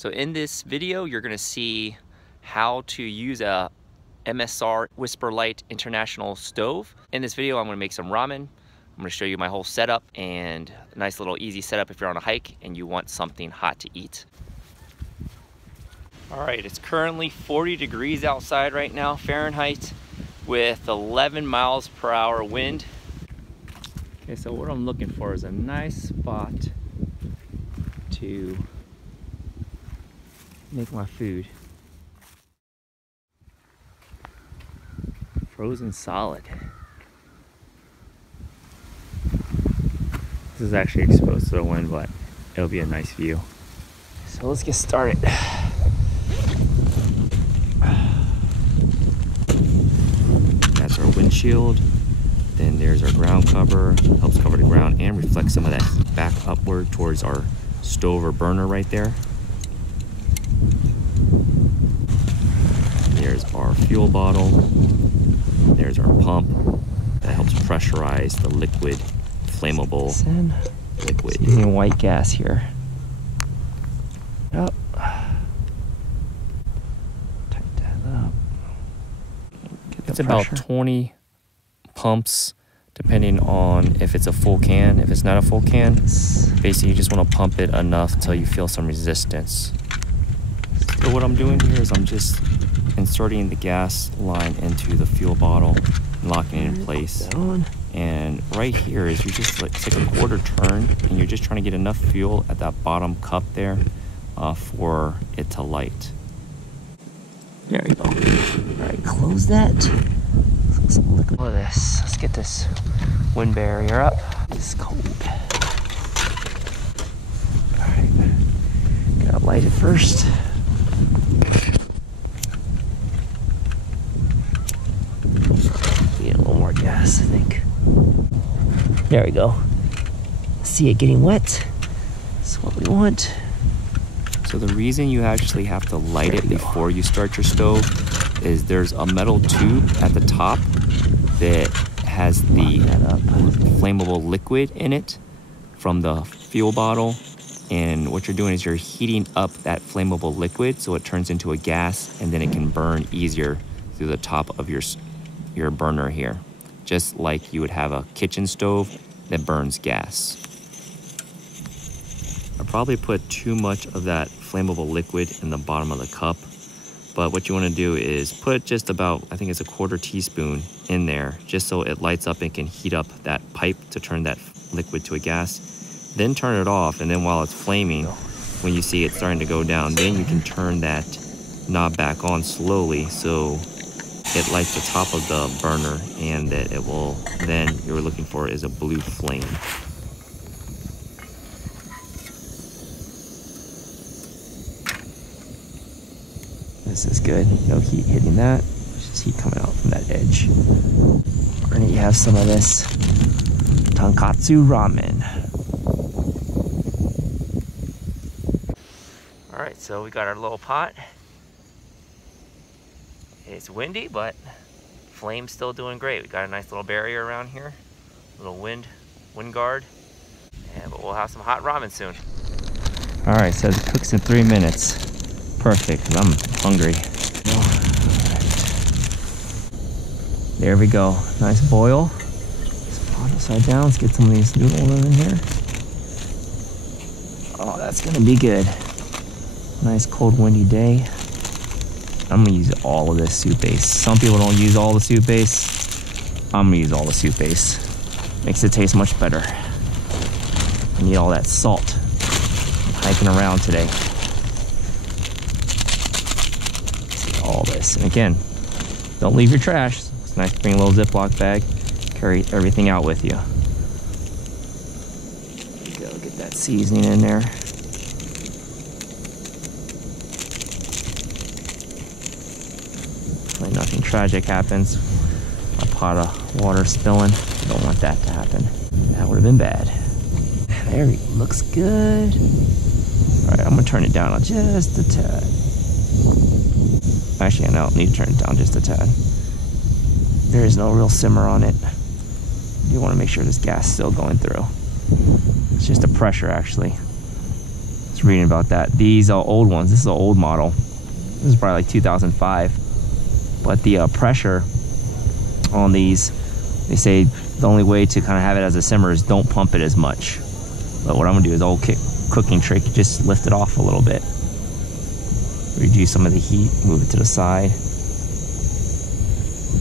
So in this video, you're gonna see how to use a MSR Whisperlite International stove. In this video, I'm gonna make some ramen. I'm gonna show you my whole setup and a nice little easy setup if you're on a hike and you want something hot to eat. All right, it's currently 40 degrees outside right now, Fahrenheit, with 11 miles per hour wind. Okay, so what I'm looking for is a nice spot to make my food. Frozen solid. This is actually exposed to the wind, but it'll be a nice view. So let's get started. That's our windshield. Then there's our ground cover, helps cover the ground and reflects some of that heat back upward towards our stove or burner right there. There's our fuel bottle. There's our pump that helps pressurize the liquid, flammable liquid. Using white gas here. Yep. Tighten that up. It's about 20 pumps depending on if it's a full can. If it's not a full can, basically you just want to pump it enough till you feel some resistance. So what I'm doing here is I'm just inserting the gas line into the fuel bottle and locking it in place. And right here is you just take a quarter turn and you're just trying to get enough fuel at that bottom cup there for it to light. There we go. All right, close that. Look at this. Let's get this wind barrier up. It's cold. All right, gotta light it first. Need a little more gas, I think. There we go. See it getting wet. That's what we want. So the reason you actually have to light it before you start your stove is there's a metal tube at the top that has the flammable liquid in it from the fuel bottle. And what you're doing is you're heating up that flammable liquid so it turns into a gas and then it can burn easier through the top of your burner here. Just like you would have a kitchen stove that burns gas. I probably put too much of that flammable liquid in the bottom of the cup, but what you want to do is put just about, I think it's a quarter teaspoon in there, just so it lights up and can heat up that pipe to turn that liquid to a gas. Then turn it off, and then while it's flaming, when you see it starting to go down, then you can turn that knob back on slowly so it lights the top of the burner, and that it will, then you're looking for is a blue flame. This is good. No heat hitting that. There's just heat coming out from that edge. We're gonna have some of this tonkatsu ramen. All right, so we got our little pot. It's windy, but flame's still doing great. We got a nice little barrier around here, little wind guard, but we'll have some hot ramen soon. All right, so it cooks in 3 minutes. Perfect, 'cause I'm hungry. There we go, nice boil. Let's pot upside down. Let's get some of these noodles in here. Oh, that's gonna be good. Nice cold windy day. I'm gonna use all of this soup base. Some people don't use all the soup base. I'm gonna use all the soup base. Makes it taste much better. I need all that salt. I'm hiking around today. All this, and again, don't leave your trash. It's nice to bring a little Ziploc bag, carry everything out with you. There you go, get that seasoning in there. Hopefully nothing tragic happens. A pot of water spilling. Don't want that to happen. That would have been bad. There he looks good. All right, I'm gonna turn it down just a tad. Actually, I don't need to turn it down just a tad. There is no real simmer on it. You want to make sure this gas is still going through. It's just the pressure, actually. It's was reading about that. These are old ones. This is an old model. This is probably like 2005. But the pressure on these, they say the only way to kind of have it as a simmer is don't pump it as much. But what I'm gonna do is old cooking trick, just lift it off a little bit. Reduce some of the heat, move it to the side.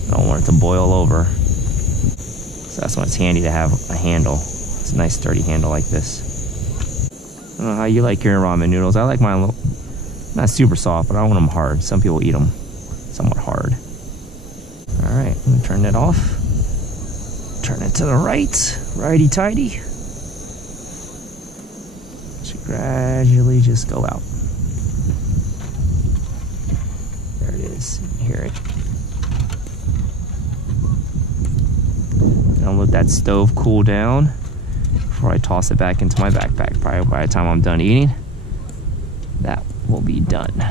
I don't want it to boil over. So that's when it's handy to have a handle. It's a nice sturdy handle like this. I don't know how you like your ramen noodles. I like mine a little, not super soft, but I don't want them hard. Some people eat them somewhat hard. All right, I'm gonna turn that off. Turn it to the right, righty-tighty. Should gradually just go out. There it is, you hear it. I'll let that stove cool down before I toss it back into my backpack. Probably by the time I'm done eating, that will be done.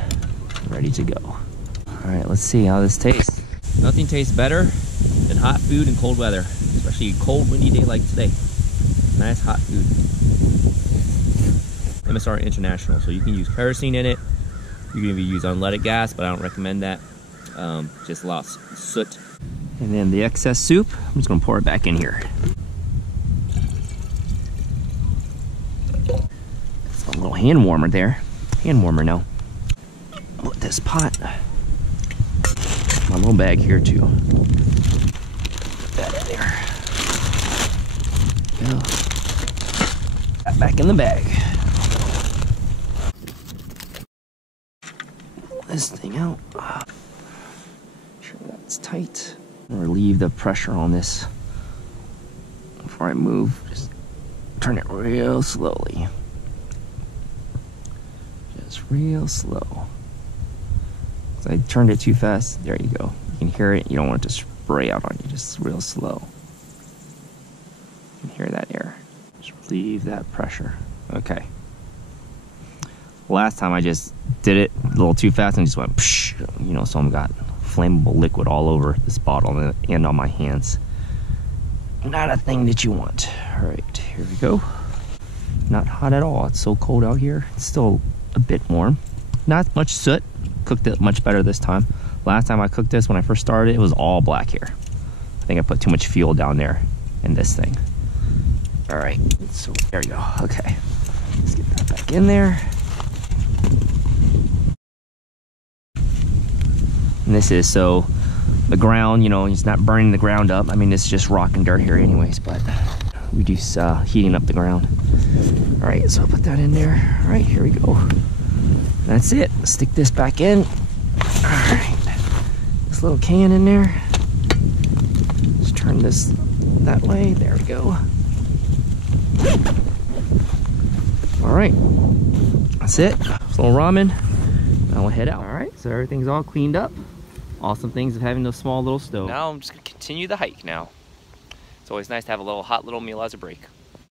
Ready to go. All right, let's see how this tastes. Nothing tastes better than hot food in cold weather, especially a cold, windy day like today. Nice hot food. MSR International, so you can use kerosene in it. You can even use unleaded gas, but I don't recommend that. Just lots of soot. And then the excess soup, I'm just gonna pour it back in here. It's a little hand warmer there. Hand warmer now. Put this pot, my little bag here too. Put that in there. Yeah. That back in the bag. Pull this thing out. Make sure that's tight. Relieve the pressure on this before I move. Just turn it real slowly. Just real slow. So I turned it too fast. There you go. You can hear it. You don't want it to spray out on you. Just real slow. You can hear that air. Just relieve that pressure. Okay. Last time I just did it a little too fast and just went psh, you know, so I've got flammable liquid all over this bottle and on my hands. Not a thing that you want. All right, here we go. Not hot at all. It's so cold out here. It's still a bit warm. Not much soot. Cooked it much better this time. Last time I cooked this, when I first started, it was all black here. I think I put too much fuel down there in this thing. All right, so there you go. Okay, let's get that back in there. And this is so the ground, you know, it's not burning the ground up. I mean, it's just rock and dirt here anyways, but reduce heating up the ground. All right, so I'll put that in there. All right, here we go. That's it. Stick this back in. All right, this little can in there. Just turn this that way. There we go. All right, that's it. This little ramen. Now we'll head out. All right, so everything's all cleaned up. Awesome things of having those small little stoves. Now I'm just gonna continue the hike now. It's always nice to have a little hot little meal as a break.